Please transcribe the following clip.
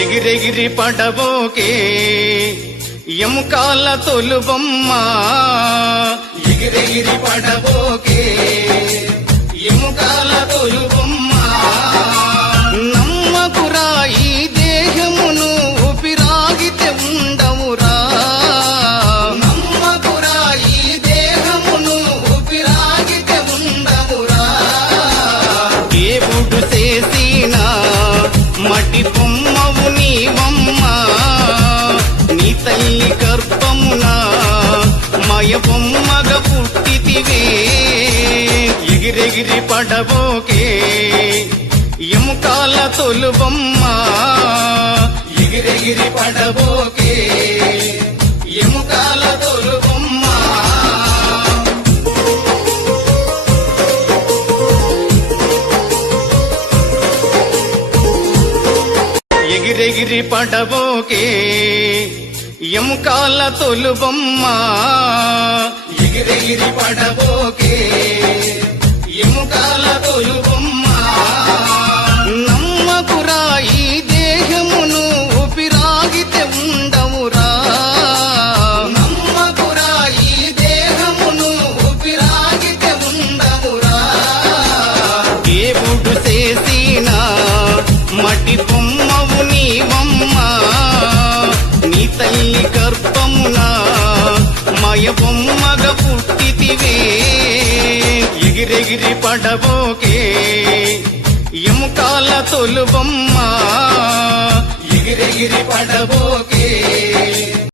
ఎగిరెగిరి పడబోకే ఎముకాల తొలుబొమ్మ ఎగిరెగిరి పడబోకే ఎముకాల తొలుబొమ్మ నమ్మకురా ఈ దేహమును ఊపిరాగితే ఉండవురా నమ్మకురా ఈ దేహమును ఊపిరాగితే ఉండవురా దేవుడు చేసిన మటి బొమ్మవు నీవమ్మ నీ తల్లి గర్భమున మయ బొమ్మగా పుట్టితివే ఎగిరెగిరి పడబోకే ఎముకాల తొలుబొమ్మ ఎగిరెగిరి పడబోకే ఎముకాల తొలుబొమ్మ ఎగిరెగిరి పడబోకే ఎముకాల తొలుబొమ్మ ఎగిరెగిరి పడబోకే ఎముకాల తొలుబొమ్మ నమ్మకురా ఈ దేహమును ఊపిరాగితే ఉండవురా నమ్మకురా ఈ దేహమును ఊపిరాగితే ఉండవురా దేవుడు చేసిన మటి బొమ్మవు నీవమ్మ నీ తల్లి గర్భమున మయ బొమ్మగా పుట్టితివే ఎగిరెగిరి పడబోకే ఎముకాల తొలుబొమ్మ ఎగిరెగిరి పడబోకే